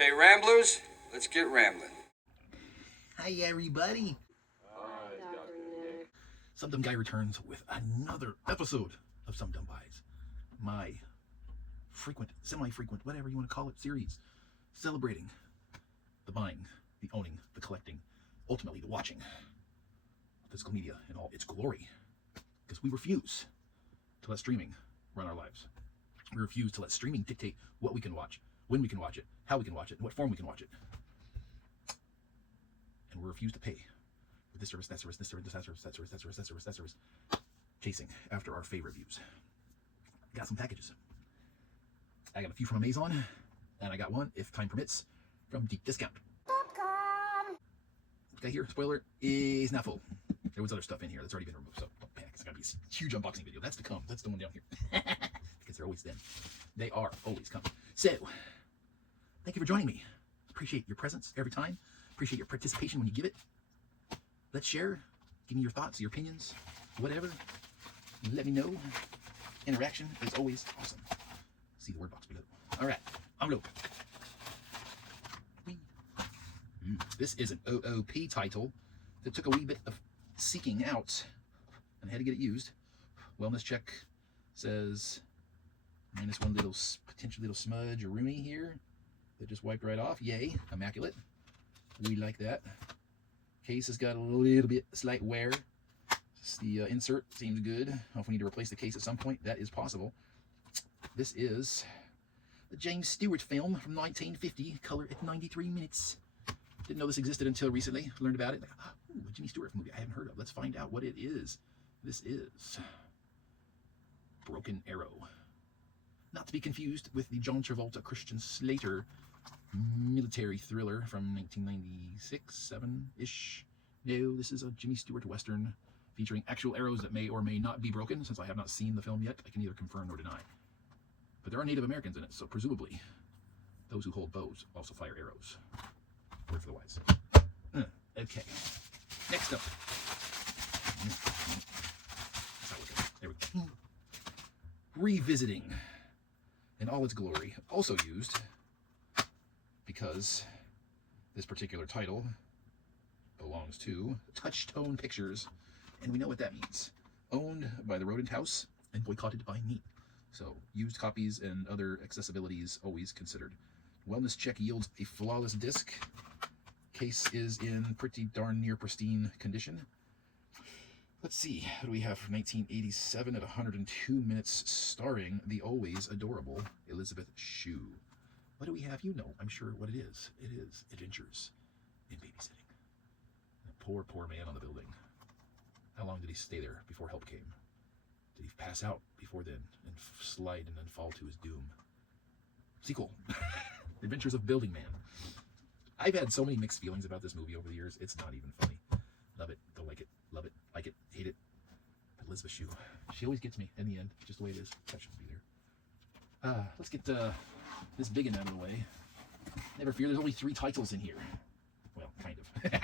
Okay, Ramblers, let's get rambling. Hi, everybody. Some Dumb Guy returns with another episode of Some Dumb Buys, my frequent, semi-frequent, whatever you want to call it, series celebrating the buying, the owning, the collecting, ultimately the watching of physical media in all its glory. Because we refuse to let streaming run our lives. We refuse to let streaming dictate what we can watch, when we can watch it, how we can watch it, in what form we can watch it. And we refuse to pay for this service, that service, this service, that service, that service, that service, that service, that service, chasing after our favorite views. Got some packages. I got a few from Amazon, and I got one, if time permits, from Deep Discount. Guy here, spoiler, is not full. There was other stuff in here that's already been removed, so don't panic. It's going to be a huge unboxing video. That's to come. That's the one down here. Because they're always then. They are always coming. So, thank you for joining me. Appreciate your presence every time. Appreciate your participation when you give it. Let's share. Give me your thoughts, your opinions, whatever. Let me know. Interaction is always awesome. See the word box below. All right, envelope. This is an OOP title that took a wee bit of seeking out and had to get it used. Wellness check says minus one little potential little smudge or rooney here that just wiped right off. Yay, immaculate. We like that. Case has got a little bit slight wear. The insert seems good. I don't know if we need to replace the case at some point. That is possible. This is the James Stewart film from 1950, color at 93 minutes. Didn't know this existed until recently. Learned about it. Like, ooh, a Jimmy Stewart movie I haven't heard of. Let's find out what it is. This is Broken Arrow. Not to be confused with the John Travolta, Christian Slater military thriller from 1996, 7-ish. No, this is a Jimmy Stewart Western featuring actual arrows that may or may not be broken. Since I have not seen the film yet, I can neither confirm nor deny. But there are Native Americans in it, so presumably those who hold bows also fire arrows. Word for the wise. Okay. Next up. There we go. Revisiting in all its glory. Also used because this particular title belongs to Touchstone Pictures, and we know what that means. Owned by the Rodent House and boycotted by me. So used copies and other accessibilities always considered. Wellness check yields a flawless disc. Case is in pretty darn near pristine condition. Let's see, what do we have from 1987 at 102 minutes, starring the always adorable Elizabeth Shue. What do we have? You know, I'm sure what it is. It is Adventures in Babysitting. That poor, poor man on the building. How long did he stay there before help came? Did he pass out before then and slide and then fall to his doom? Sequel. Adventures of Building Man. I've had so many mixed feelings about this movie over the years. It's not even funny. Love it, don't like it. Love it, like it, hate it. But Elizabeth Shue, she always gets me in the end, just the way it is. That shouldn't be there. Let's get this big one out of the way. Never fear, there's only 3 titles in here. Well, kind of.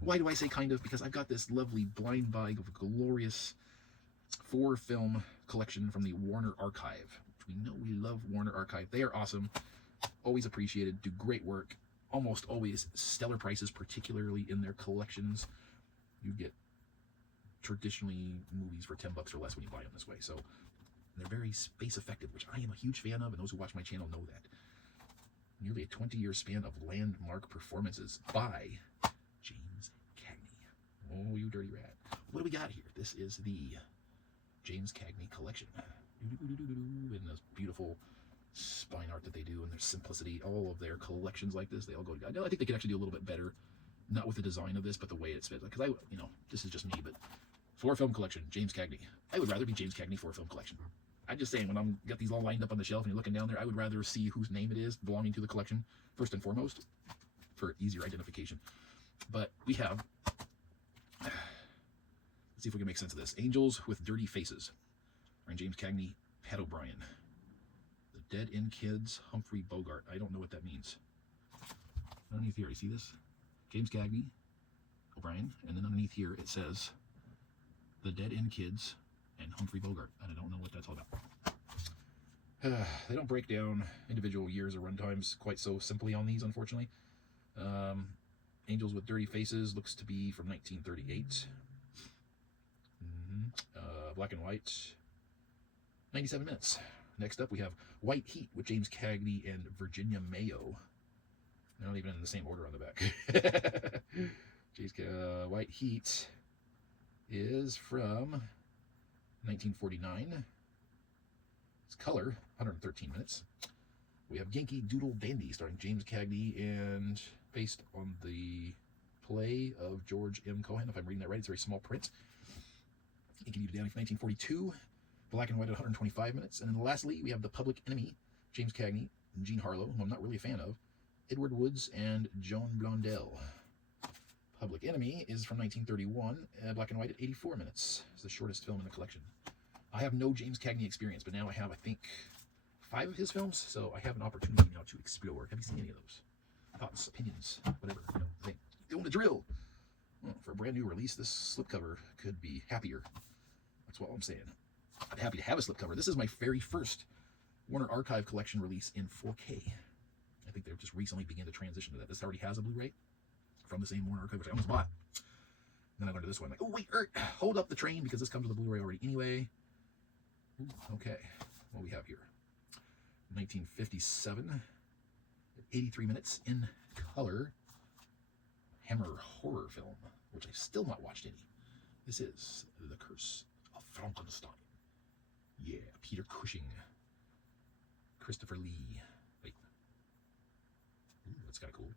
Why do I say kind of? Because I've got this lovely blind bag of glorious 4-film collection from the Warner Archive. Which we know we love Warner Archive. They are awesome. Always appreciated. Do great work. Almost always stellar prices, particularly in their collections. You get traditionally movies for $10 or less when you buy them this way. So they're very space effective, which I am a huge fan of, and those who watch my channel know that. Nearly a 20-year span of landmark performances by James Cagney. Oh, you dirty rat. What do we got here? This is the James Cagney collection. And this beautiful spine art that they do and their simplicity. All of their collections like this, they all go together. I think they could actually do a little bit better, not with the design of this, but the way it's fit. Because this is just me, but 4-film collection, James Cagney. I would rather be James Cagney 4-film collection. I'm just saying, when I'm got these all lined up on the shelf and you're looking down there, I would rather see whose name it is belonging to the collection first and foremost for easier identification. But we have, let's see if we can make sense of this. Angels with Dirty Faces. And James Cagney, Pat O'Brien. The Dead End Kids, Humphrey Bogart. I don't know what that means. Underneath here, you see this? James Cagney, O'Brien, and then underneath here it says The Dead End Kids and Humphrey Bogart. And I don't know what that's all about. They don't break down individual years or runtimes quite so simply on these, unfortunately. Angels with Dirty Faces looks to be from 1938. Black and white, 97 minutes. Next up, we have White Heat with James Cagney and Virginia Mayo. They're not even in the same order on the back. White Heat is from 1949. It's color, 113 minutes. We have Yankee Doodle Dandy starring James Cagney and based on the play of George M. Cohan. If I'm reading that right, it's a very small print. Yankee Doodle Dandy from 1942. Black and white at 125 minutes. And then lastly, we have The Public Enemy, James Cagney, Jean Harlow, who I'm not really a fan of, Edward Woods, and Joan Blondell. Public Enemy is from 1931, black and white at 84 minutes. It's the shortest film in the collection. I have no James Cagney experience, but now I have, I think, 5 of his films, so I have an opportunity now to explore. Have you seen any of those? Thoughts, opinions, whatever, doing the drill. Well, for a brand new release, this slipcover could be happier. That's what I'm saying. I'm happy to have a slipcover. This is my very first Warner Archive collection release in 4K. I think they've just recently began to transition to that. This already has a Blu-ray from the same Warner Archive, which I almost bought. Then I learned this one, like, oh wait, hold up the train, because this comes with a Blu-ray already anyway. Ooh, okay, what do we have here? 1957, 83 minutes in color, Hammer horror film, which I've still not watched any. This is The Curse of Frankenstein. Yeah, Peter Cushing, Christopher Lee. Wait, ooh, that's kind of cool.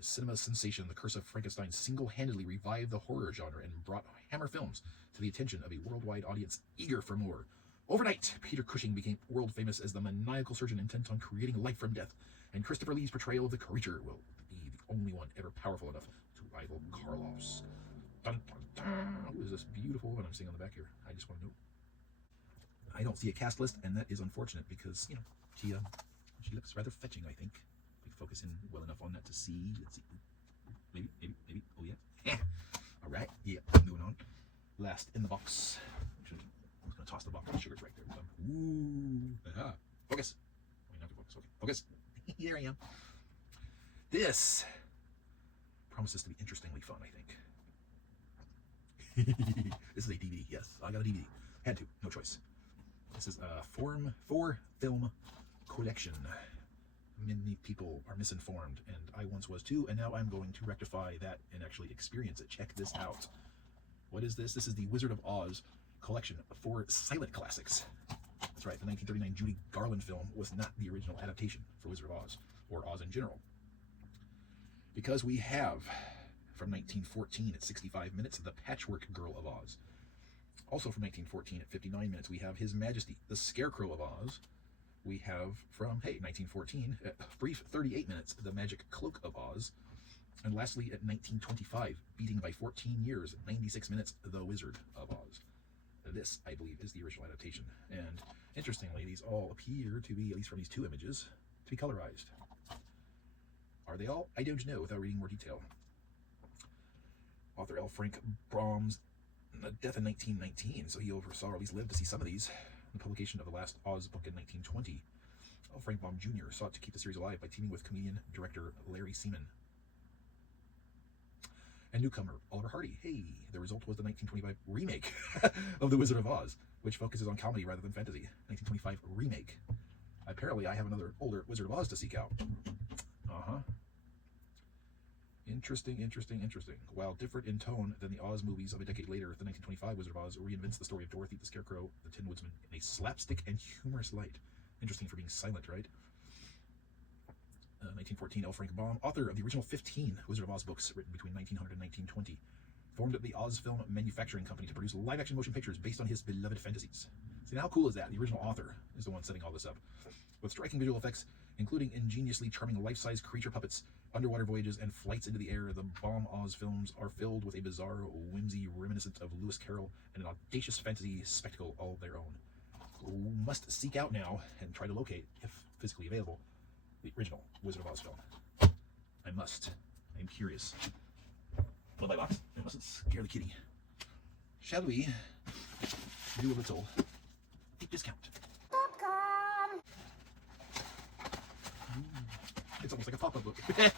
A cinema sensation, The Curse of Frankenstein single-handedly revived the horror genre and brought Hammer films to the attention of a worldwide audience eager for more. Overnight, Peter Cushing became world famous as the maniacal surgeon intent on creating life from death, and Christopher Lee's portrayal of the creature will be the only one ever powerful enough to rival Karloff's. Dun, dun, dun. Who is this beautiful woman I'm seeing on the back here? I just want to know. I don't see a cast list, and that is unfortunate because, you know, she looks rather fetching, I think. If we focus in well enough on that to see. Let's see. Maybe. Oh, yeah. All right. Yeah, moving on. Last in the box. I'm just going to toss the box. The sugar's right there. Ooh. Aha. Focus. I mean, not to focus. Okay. Focus. Here I am. This promises to be interestingly fun, I think. This is a DVD. Yes, I got a DVD. Had to. No choice. This is a 4-film collection. Many people are misinformed, and I once was too, and now I'm going to rectify that and actually experience it. Check this out. What is this? This is the Wizard of Oz collection for silent classics. That's right, the 1939 Judy Garland film was not the original adaptation for Wizard of Oz, or Oz in general. Because we have, from 1914 at 65 minutes, The Patchwork Girl of Oz. Also from 1914 at 59 minutes, we have His Majesty, the Scarecrow of Oz. We have from, 1914, at a brief 38 minutes, The Magic Cloak of Oz. And lastly, at 1925, beating by 14 years, 96 minutes, The Wizard of Oz. This, I believe, is the original adaptation. And interestingly, these all appear to be, at least from these 2 images, to be colorized. Are they all? I don't know without reading more detail. Author L. Frank Baum's death in 1919, so he oversaw, or at least lived to see some of these. The publication of the last Oz book in 1920. L. Frank Baum Jr. sought to keep the series alive by teaming with comedian-director Larry Seaman and newcomer Oliver Hardy. Hey, the result was the 1925 remake of The Wizard of Oz, which focuses on comedy rather than fantasy. 1925 remake. Apparently, I have another older Wizard of Oz to seek out. Interesting. While different in tone than the Oz movies of a decade later, the 1925 Wizard of Oz reinvents the story of Dorothy, the Scarecrow, the Tin Woodsman in a slapstick and humorous light. Interesting for being silent, right? 1914, L. Frank Baum, author of the original 15 Wizard of Oz books written between 1900 and 1920, formed the Oz Film Manufacturing Company to produce live-action motion pictures based on his beloved fantasies. See, how cool is that? The original author is the one setting all this up. With striking visual effects, including ingeniously charming life-size creature puppets, underwater voyages, and flights into the air, the Baum Oz films are filled with a bizarre whimsy reminiscent of Lewis Carroll and an audacious fantasy spectacle all their own. Must seek out now and try to locate, if physically available, the original Wizard of Oz film. I must. I am curious. Well, my box. I mustn't scare the kitty. Shall we do a little deep discount? Popcorn! It's almost like a pop-up book. There's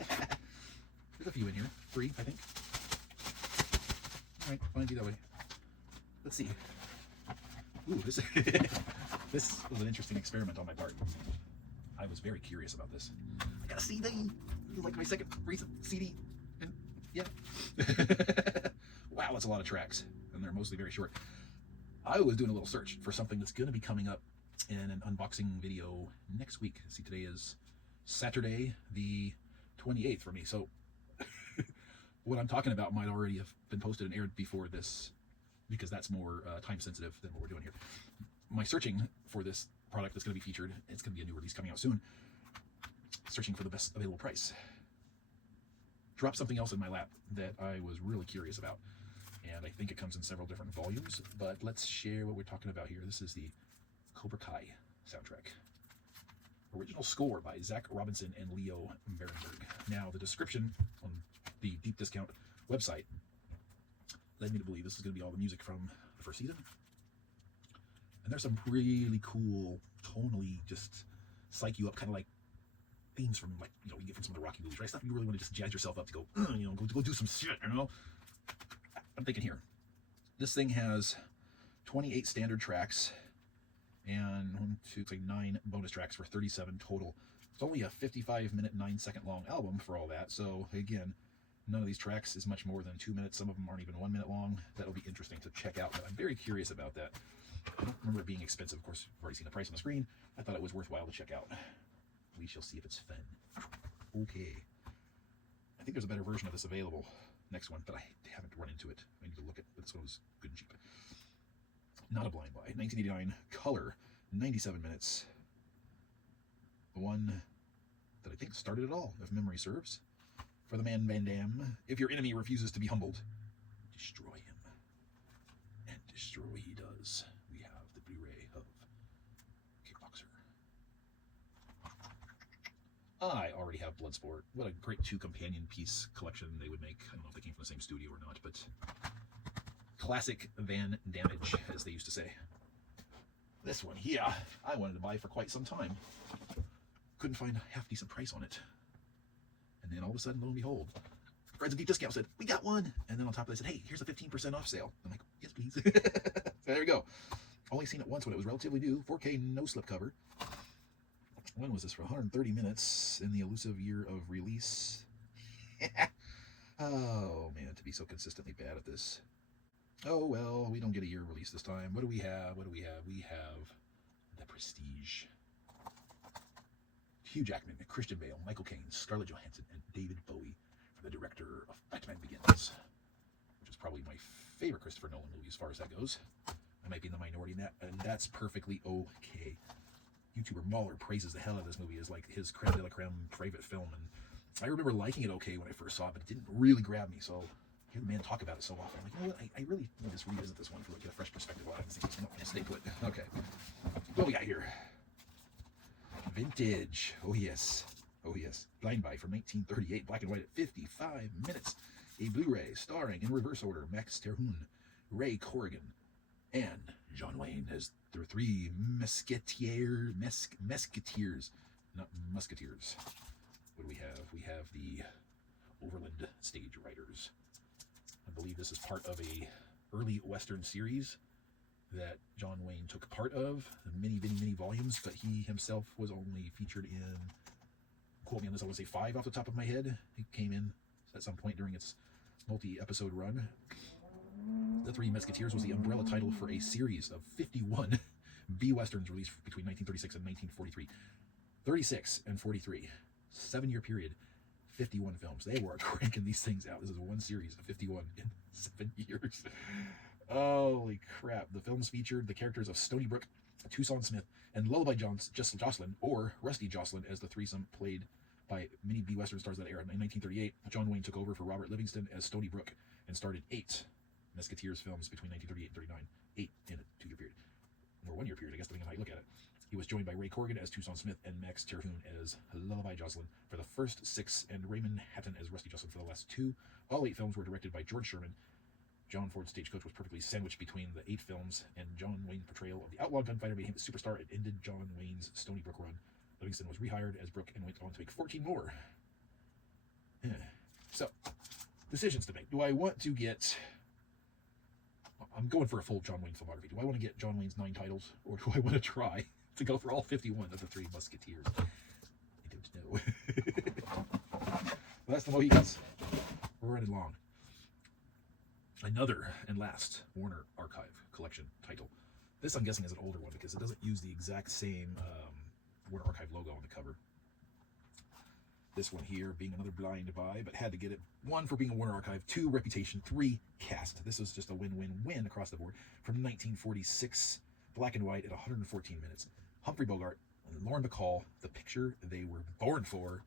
a few in here. 3, I think. All right, fine, be that way. Let's see. Ooh, this this was an interesting experiment on my part. I was very curious about this. I got a CD. This is like my second recent CD. And yeah. Wow, that's a lot of tracks. And they're mostly very short. I was doing a little search for something that's going to be coming up in an unboxing video next week. See, today is Saturday the 28th for me. So what I'm talking about might already have been posted and aired before this, because that's more time sensitive than what we're doing here. My searching for this product that's going to be featured, it's going to be a new release coming out soon, searching for the best available price, dropped something else in my lap that I was really curious about, and I think it comes in several different volumes, but let's share what we're talking about here. This is the Cobra Kai soundtrack. Original score by Zach Robinson and Leo Berenberg. Now, the description on the Deep Discount website led me to believe this is going to be all the music from the first season. And there's some really cool, tonally just psych you up, kind of like themes from, like, you know, you get from some of the Rocky movies, right? Stuff you really want to just jazz yourself up to go, you know, go do some shit, you know? I'm thinking here, this thing has 28 standard tracks and it's like 9 bonus tracks for 37 total. It's only a 55-minute, 9-second long album for all that. So again, none of these tracks is much more than 2 minutes. Some of them aren't even 1 minute long. That'll be interesting to check out, but I'm very curious about that. I don't remember it being expensive. Of course, I've already seen the price on the screen. I thought it was worthwhile to check out. We shall see if it's fun. Okay. I think there's a better version of this available. Next one, but I haven't run into it. I need to look at it. This one was good and cheap. Not a blind buy. 1989 color, 97 minutes. The one that I think started it all, if memory serves. For the man Van Damme, if your enemy refuses to be humbled, destroy him. And destroy he does. We have the Blu-ray of Kickboxer. I already have Bloodsport. What a great 2 companion piece collection they would make. I don't know if they came from the same studio or not, but classic Van Damage, as they used to say. This one, yeah, I wanted to buy for quite some time. Couldn't find a half-decent price on it. And then all of a sudden, lo and behold, friends at Deep Discount said, we got one. And then on top of that, said, hey, here's a 15% off sale. I'm like, yes, please. So there we go. Only seen it once when it was relatively new. 4K, no slipcover. When was this? For 130 minutes in the elusive year of release. Oh, man, to be so consistently bad at this. Oh, well, we don't get a year release this time. What do we have? What do we have? We have The Prestige. Hugh Jackman, Christian Bale, Michael Caine, Scarlett Johansson, and David Bowie for the director of Batman Begins, which is probably my favorite Christopher Nolan movie as far as that goes. I might be in the minority in that, and that's perfectly okay. YouTuber Mahler praises the hell out of this movie as like his creme de la creme favorite film, and I remember liking it okay when I first saw it, but it didn't really grab me, so I hear the man talk about it so often. I'm like, you know what, I really need to just revisit this one to get a fresh perspective on it. Stay put. Okay. What we got here? Vintage. Oh yes. Oh yes. Blind buy from 1938, black and white at 55 minutes. A Blu-ray starring, in reverse order, Max Terhune, Ray Corrigan, and John Wayne as the 3 musketeers, not musketeers. What do we have? We have the Overland Stage Riders. I believe this is part of a early Western series that John Wayne took part of, many volumes, but he himself was only featured in, quote me on this, I would say 5 off the top of my head. It came in at some point during its multi-episode run. The 3 Musketeers was the umbrella title for a series of 51 B-Westerns released between 1936 and 1943. 36 and 43. 7-year period. 51 films. They were cranking these things out. This is one series of 51 in 7 years. Holy crap. The films featured the characters of Stony Brook, Tucson Smith, and Lullaby Jocelyn, or Rusty Jocelyn, as the threesome played by many B-Western stars of that era. In 1938, John Wayne took over for Robert Livingston as Stony Brook and started 8 Musketeers films between 1938 and 39. 8 in a 2-year period. Or 1-year period, I guess, depending on how you look at it. He was joined by Ray Corrigan as Tucson Smith and Max Terhune as Lullaby Jocelyn for the first 6, and Raymond Hatton as Rusty Jocelyn for the last 2. All 8 films were directed by George Sherman. John Ford's Stagecoach was perfectly sandwiched between the 8 films, and John Wayne's portrayal of the outlaw gunfighter made him a superstar. It ended John Wayne's Stony Brook run. Livingston was rehired as Brooke and went on to make 14 more. So, decisions to make. Do I want to get... I'm going for a full John Wayne filmography. Do I want to get John Wayne's 9 titles, or do I want to try to go for all 51 of the 3 Musketeers? I don't know. That's the Mohicans. We're running long. Another and last Warner Archive Collection title. This, I'm guessing, is an older one because it doesn't use the exact same Warner Archive logo on the cover. This one here being another blind buy, but had to get it. 1, for being a Warner Archive. 2, reputation. 3, cast. This was just a win-win-win across the board. From 1946, black and white at 114 minutes. Humphrey Bogart and Lauren Bacall, the picture they were born for.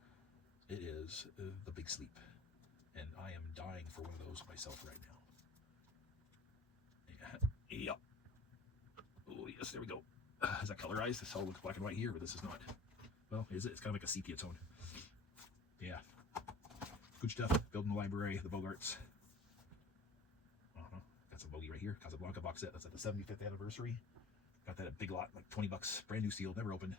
It is The Big Sleep. And I am dying for one of those myself right now. Yeah. Oh, yes, there we go. Is that colorized? This all looks black and white here, but this is not. Well, is it? It's kind of like a sepia tone. Yeah. Good stuff. Building the library, the Bogarts. Got some bogey right here. Casablanca box set. That's at the 75th anniversary. Got that at Big Lot, like 20 bucks. Brand new seal, never opened.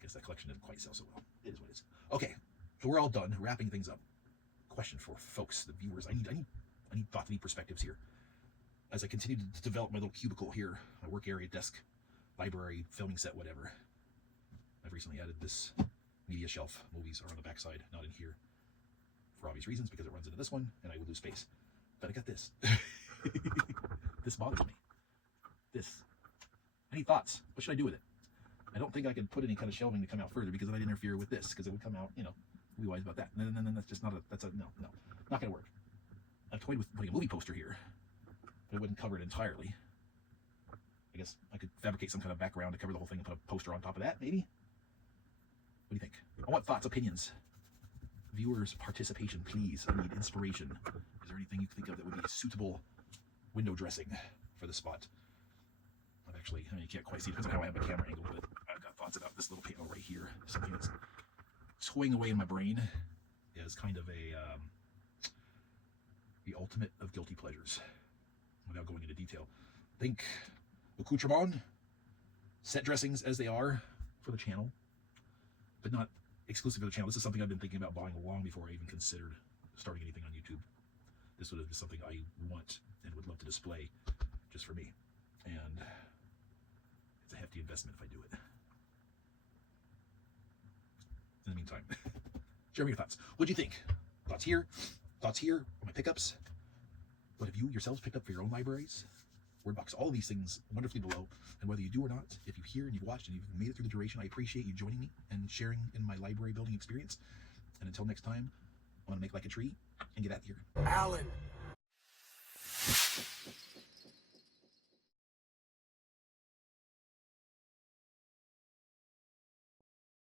Guess that collection didn't quite sell so well. It is what it is. Okay, so we're all done. Wrapping things up. Question for folks, the viewers. I need thoughts, I need perspectives here. As I continue to develop my little cubicle here, my work area, desk, library, filming set, whatever. I've recently added this media shelf. Movies are on the back side, not in here, for obvious reasons, because it runs into this one and I would lose space. But I got this. This bothers me. This. I need thoughts. What should I do with it? I don't think I could put any kind of shelving to come out further because then I'd interfere with this, because it would come out, you know, we'll be wise about that. And then that's just not a, no, not gonna work. I've toyed with putting a movie poster here, but it wouldn't cover it entirely. I guess I could fabricate some kind of background to cover the whole thing and put a poster on top of that, maybe? What do you think? I want thoughts, opinions. Viewers' participation, please. I need inspiration. Is there anything you can think of that would be suitable window dressing for the spot? I've actually, I mean, you can't quite see it. Depends on how I have my camera angled, but I've got thoughts about this little panel right here. Something that's toying away in my brain is kind of a the ultimate of guilty pleasures. Without going into detail, think accoutrement, set dressings as they are for the channel, but not exclusive to the channel. This is something I've been thinking about buying long before I even considered starting anything on YouTube. This would have been something I want and would love to display just for me. And it's a hefty investment if I do it. In the meantime, share me your thoughts. What do you think? Thoughts here, my pickups. What have you yourselves picked up for your own libraries? Word box, all of these things wonderfully below. And whether you do or not, if you're here and you've watched and you've made it through the duration, I appreciate you joining me and sharing in my library building experience. And until next time, I'm going to make like a tree and get out of here. Alan!